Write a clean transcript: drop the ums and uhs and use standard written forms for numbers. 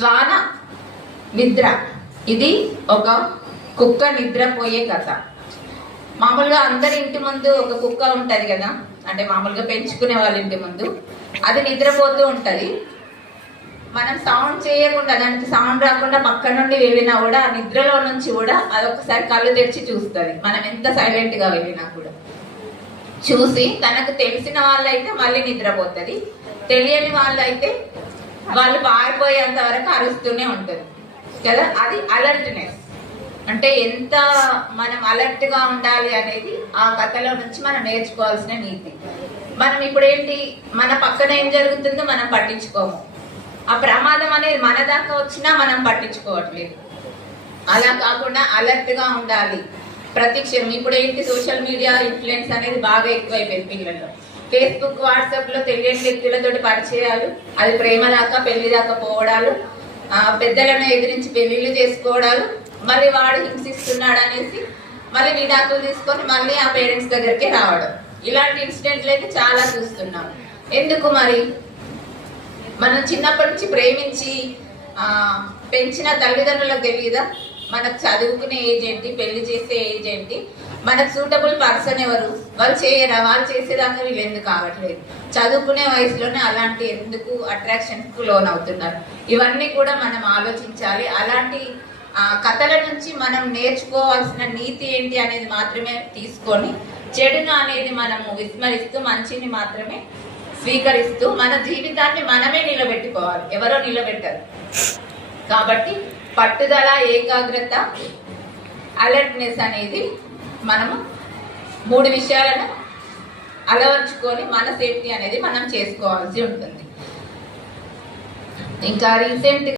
శ్వాన నిద్ర. ఇది ఒక కుక్క నిద్రపోయే కథ. మామూలుగా అందరి ఇంటి ముందు ఒక కుక్క ఉంటది కదా, అంటే మామూలుగా పెంచుకునే వాళ్ళ ఇంటి ముందు అది నిద్రపోతూ ఉంటది. మనం సౌండ్ చేయకుండా, దానికి సౌండ్ రాకుండా పక్క నుండి వెళ్ళినా కూడా ఆ నిద్రలో నుంచి కూడా అది ఒకసారి కళ్ళు తెరిచి చూస్తుంది. మనం ఎంత సైలెంట్ గా వెళ్ళినా కూడా చూసి తనకు తెలిసిన వాళ్ళైతే మళ్ళీ నిద్రపోతుంది, తెలియని వాళ్ళైతే వాళ్ళు పారిపోయేంత వరకు అరుస్తూనే ఉంటుంది కదా. అది అలర్ట్నెస్. అంటే ఎంత మనం అలర్ట్ గా ఉండాలి అనేది ఆ కథలో నుంచి మనం నేర్చుకోవాల్సిన నీతి. మనం ఇప్పుడు ఏంటి, మన పక్కన ఏం జరుగుతుందో మనం పట్టించుకోము. ఆ ప్రమాదం అనేది మన దాకా వచ్చినా మనం పట్టించుకోవట్లేదు. అలా కాకుండా అలర్ట్ గా ఉండాలి ప్రతి క్షణం. ఇప్పుడు ఏంటి, సోషల్ మీడియా ఇన్ఫ్లుయెన్స్ అనేది బాగా ఎక్కువైపోయింది పిల్లల్లో. ఫేస్బుక్, వాట్సాప్ లో తెలియని వ్యక్తులతోటి పరిచయాలు, అది ప్రేమ దాకా పెళ్లి దాకా పోవడాలు, పెద్దలను ఎదిరించి పెళ్లిళ్ళు చేసుకోవడాలు, మళ్ళీ వాడు హింసిస్తున్నాడు అనేసి మళ్ళీ విడాకులు తీసుకొని మళ్ళీ ఆ పేరెంట్స్ దగ్గరికి రావడం. ఇలాంటి ఇన్సిడెంట్లు అయితే చాలా చూస్తున్నాం. ఎందుకు మరి? మనం చిన్నప్పటి నుంచి ప్రేమించి పెంచిన తల్లిదండ్రులకు తెలియదా మనకు చదువుకునే ఏజ్ ఏంటి, పెళ్లి చేసే ఏజ్ ఏంటి, మనకు సూటబుల్ పర్సన్ ఎవరు, వాళ్ళు చేయరా, వాళ్ళు చేసేదాకా వీళ్ళు ఎందుకు కావట్లేదు, చదువుకునే వయసులోనే అలాంటి ఎందుకు అట్రాక్షన్స్ కు లోన్ అవుతున్నారు. ఇవన్నీ కూడా మనం ఆలోచించాలి. అలాంటి కథల నుంచి మనం నేర్చుకోవాల్సిన నీతి ఏంటి అనేది మాత్రమే తీసుకొని, చెడును అనేది మనము విస్మరిస్తూ మంచిని మాత్రమే స్వీకరిస్తూ మన జీవితాన్ని మనమే నిలబెట్టుకోవాలి, ఎవరో నిలబెట్టరు. కాబట్టి పట్టుదల, ఏకాగ్రత, అలర్ట్నెస్ అనేది మనము 3 విషయాలను అలవర్చుకొని మన సేఫ్టీ అనేది మనం చేసుకోవాల్సి ఉంటుంది. ఇంకా రీసెంట్